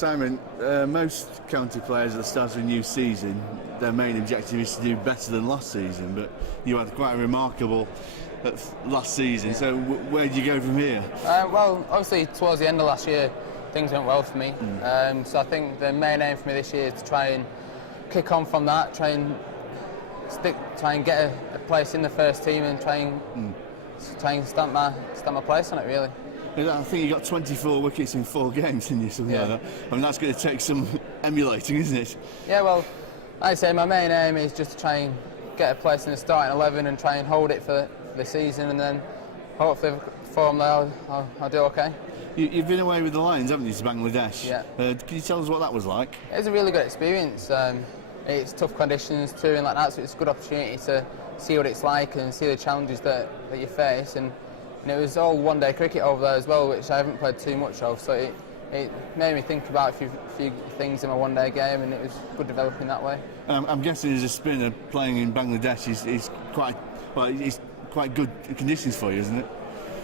Simon, most county players at the start of a new season, their main objective is to do better than last season, but you had quite a remarkable last season, so where do you go from here? Well, obviously towards the end of last year things went well for me, so I think the main aim for me this year is to try and kick on from that, try and get a place in the first team and try and stamp my place on it, really. I think you got 24 wickets in 4 games, didn't you? Something like that. I mean, that's going to take some emulating, isn't it? Yeah, well, like I say, my main aim is just to try and get a place in the starting 11 and try and hold it for the season, and then hopefully perform there, I'll do okay. You've been away with the Lions, haven't you, to Bangladesh? Yeah. Can you tell us what that was like? It was a really good experience. It's tough conditions, touring like that, so it's a good opportunity to see what it's like and see the challenges that you face. And it was all one-day cricket over there as well, which I haven't played too much of, so it made me think about a few things in my one-day game, and it was good developing that way. I'm guessing as a spinner, playing in Bangladesh is quite good conditions for you, isn't it?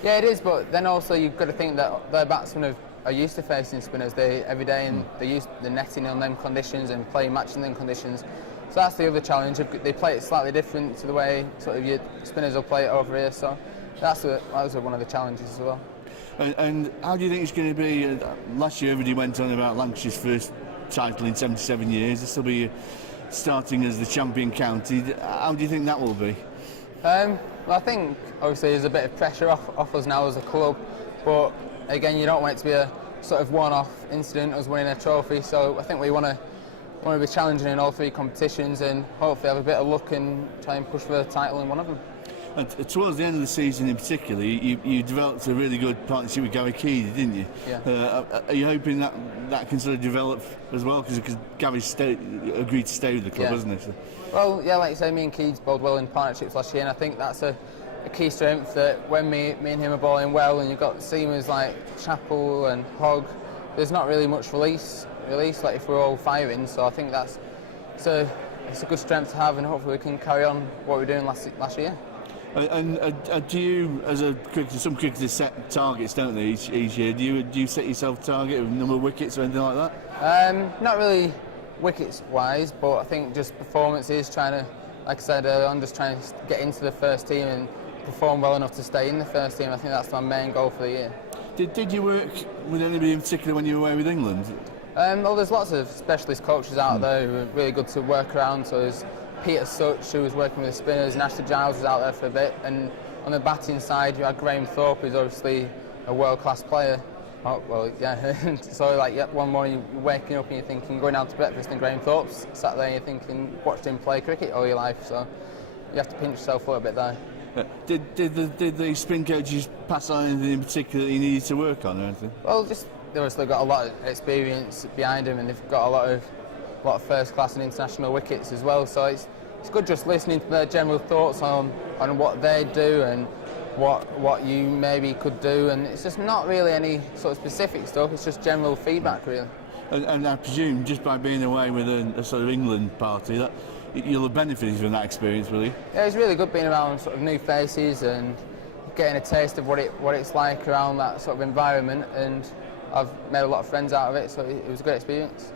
Yeah, it is, but then also you've got to think that their batsmen are used to facing spinners every day, and they're used to netting on them conditions and playing matching them conditions. So that's the other challenge. They play it slightly different to the way sort of your spinners will play it over here. So that was one of the challenges as well. And how do you think it's going to be? Last year everybody went on about Lancashire's first title in 77 years. This will be starting as the champion county. How do you think that will be? Well, I think obviously there's a bit of pressure off us now as a club, but again, you don't want it to be a sort of one-off incident as winning a trophy. So I think we want to be challenging in all 3 competitions and hopefully have a bit of luck and try and push for the title in one of them. And towards the end of the season in particular, you developed a really good partnership with Gary Keedy, didn't you? Yeah. Are you hoping that can sort of develop as well? Because Gary agreed to stay with the club, hasn't he? So. Well, yeah, like you say, me and Keeds bowled well in partnerships last year, and I think that's a key strength, that when me and him are bowling well, and you've got seamers like Chappell and Hogg, there's not really much release like if we're all firing. So I think it's a good strength to have, and hopefully we can carry on what we were doing last year. And do you, as a cricketer, some cricketers set targets, don't they, each year? Do you set yourself a target of number of wickets or anything like that? Not really wickets-wise, but I think just performances, trying to, like I said earlier, I'm just trying to get into the first team and perform well enough to stay in the first team. I think that's my main goal for the year. Did you work with anybody in particular when you were away with England? Well, there's lots of specialist coaches out there who are really good to work around. So there's Peter Such, who was working with the spinners, and Ashley Giles was out there for a bit. And on the batting side, you had Graham Thorpe, who's obviously a world-class player. Oh, well, yeah. So, one morning you're waking up and you're thinking, going out to breakfast, and Graham Thorpe's sat there and you're thinking, watched him play cricket all your life. So you have to pinch yourself a little bit there. Did the spin coaches pass on anything in particular that you needed to work on or anything? Well, they've obviously got a lot of experience behind them, and they've got a lot of first-class and international wickets as well. So it's good just listening to their general thoughts on what they do and what you maybe could do, and it's just not really any sort of specific stuff. It's just general feedback, really. And I presume just by being away with a sort of England party, that you'll have benefited from that experience, will you? Yeah, it's really good being around sort of new faces and getting a taste of what it's like around that sort of environment, and I've made a lot of friends out of it, so it was a great experience.